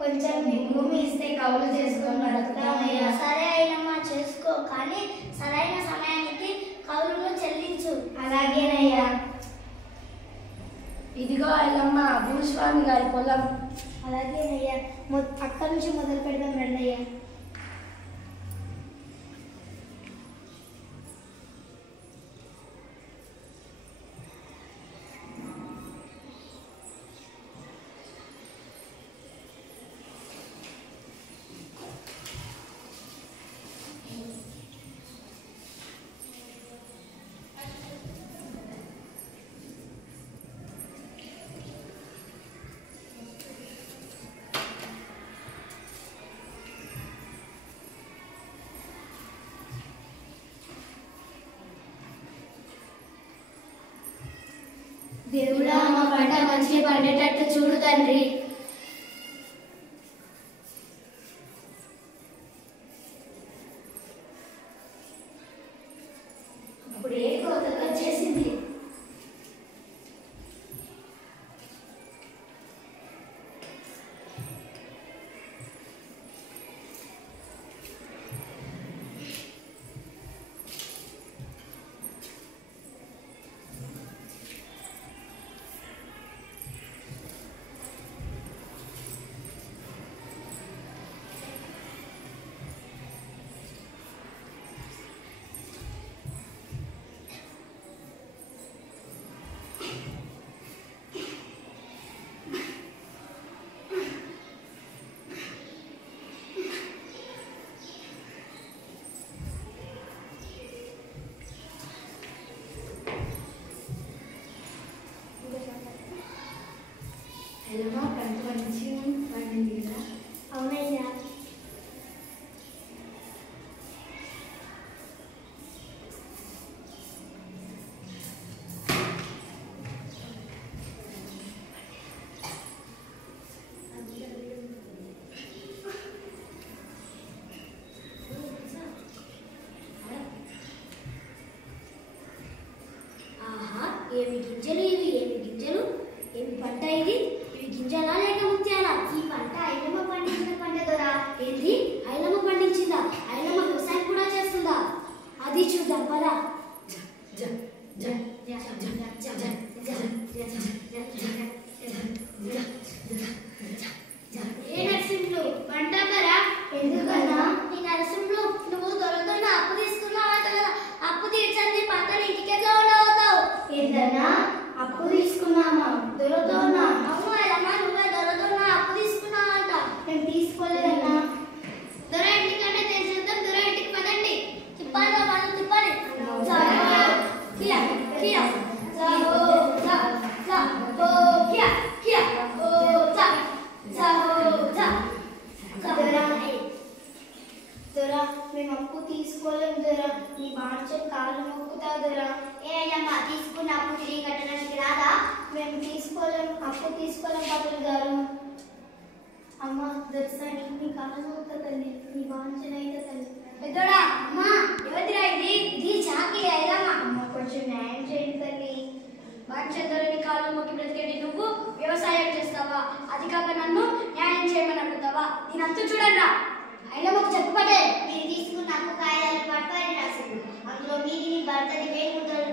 కొంచెం భూమి ఇస్తే కౌలు చేసుకొని బతుకుతామయ్యా. సరే అయినమ్మా చేసుకో, కానీ సరైన సమయానికి కౌలును చెల్లించు. అలాగేనయ్యా. ఇదిగో అయ్యమ్మ భూస్వామి గారి పొలం. అలాగేనయ్యా. అక్కడి నుంచి మొదలు పెడదాం రండి అయ్యా. దేవుడా మా పంట మంచిగా పండేటట్టు చూడు తండ్రి. అప్పుడు ఏ కోతకు వచ్చేసింది. అయ్యమ్మ పంట మంచిగా పండింది కదా. అవునయ్యా. ఆహా, ఏమి గింజలు ఇవి, ఏమి గింజలు, ఏమి పంట ఇది. గింజలా లేక ముత్యాలా? ఈ పంట ఐలమ్మ పండించిన పంట దొరా. ఏంటి, ఐలమ్మ పండించిందా? ఐలమ్మ వ్యవసాయం కూడా చేస్తుందా? అది చూద్దాం పదా. ఏ నరసింహులు పంట పరా? ఎందుకన్నా? ఈ నరసింహులు నువ్వు దొరకన్న అప్పు తీసుకున్నావట కదా, అప్పు తీర్చండి పంటను ఇంటికే ఉండవుతావు. ఏంటన్నా అప్పు తీసుకున్నామా? దొరకవునా? అవును ఐలమ్మ, నువ్వే దొరకన్న అప్పు తీసుకున్నావంట. నేను తీసుకోలేదన్నా. దొర ఇంటికంటే తెలిసేద్దాం. దొర ఇంటికి పదండి. తిప్పాలి వాళ్ళు తిప్పాలి. దొరా మేము అప్పు తీసుకోలేము దొరా. నీ బాంచం కాళ్ళు మొక్కుతా దొరా. ఏమా తీసుకున్న అప్పు తిరిగి కట్టడానికి రాదా? మేము తీసుకోలేము, అప్పు తీసుకోలేం పాత్రులు గారు. అమ్మ దొరసాని నీ కాళ్ళు మొక్కుతా తల్లి, నీ బాంచం అయితే తల్లి. పెద్దోడా అమ్మా, ఎవరిదిరా ఇది? ఇది చాకి ఐలమ్మ. అమ్మ కొంచెం న్యాయం చేయండి తల్లి. బాంచందరిని కాళ్ళు మొక్కి బ్రతికేటి నువ్వు వ్యవసాయం చేస్తావా? అది కాక నన్ను న్యాయం చేయమని అడుగుతావా? దీనంతా చూడరా. ఐలమ్మకు చెప్పుపడే. మీరు తీసుకున్న అప్పు కాయలు పట్వారి రాసింది, అందులో మీది భర్తది వేలుముద్రలు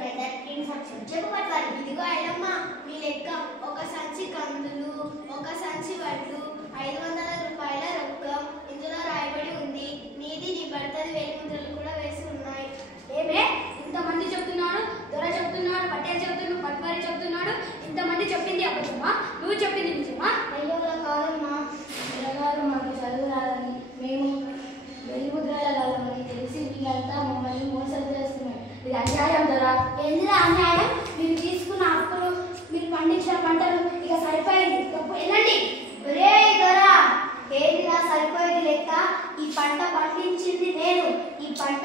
చెప్పు పట్వారి. ఇదిగో ఐలమ్మ, మీ లెక్క ఒక సంచి కందులు, ఒక సంచి వడ్లు, 500 రూపాయల రొక్కం ఇందులో రాయబడి ఉంది. నీది నీ భర్తది వేలుముద్రలు కూడా వేసి ఉన్నాయి. ఏమే ఇంతమంది చెప్తున్నాడు, దొర చెప్తున్నాడు, పటేల్ చెప్తున్నాడు, పట్వారి చెప్తున్నాడు, ఇంతమంది చెప్పింది అబద్ధమా? నువ్వు చెప్పింది నిజమా? అయ్యో కాదమ్మా, దొరగారు మాకు చదువు రాదని, మేము వెలుగుద్రాల వాళ్ళని తెలిసి వీళ్ళంతా మమ్మల్ని మోసం చేస్తున్నారు. ఇది అన్యాయం దొరా. ఎందులో అన్యాయం? మీరు తీసుకున్న అప్పులు, మీరు పండించిన పంటలు ఇక సరిపోయింది, వెళ్ళండి. ఒరే దొరా, ఏంటిదా సరిపోయేది లెక్క? ఈ పంట పండించింది నేను, ఈ పంట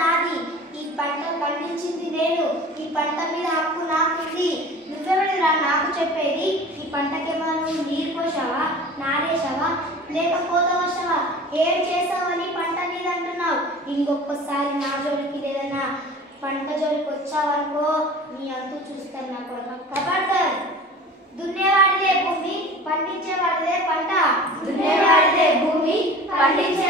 నాది, ఈ పంట పండించింది నేను, ఈ పంట మీద హక్కు నాకుంది. నువ్వెవరిరా నాకు చెప్పేది? ఈ పంటకేమో నువ్వు నీరు పోసావా, నారేసావా, లేక కోత వచ్చావా, ఏం చేసావని పంట నీది అంటున్నావు? ఇంకొకసారి నా జోలికి లేదన్నా పంట జోలికి వచ్చావనుకో నీ అంతు చూస్తాను. నా కొడుకు కబడ్డర్. దున్నేవాడిదే భూమి, పండించేవాడిదే పంట. పండించే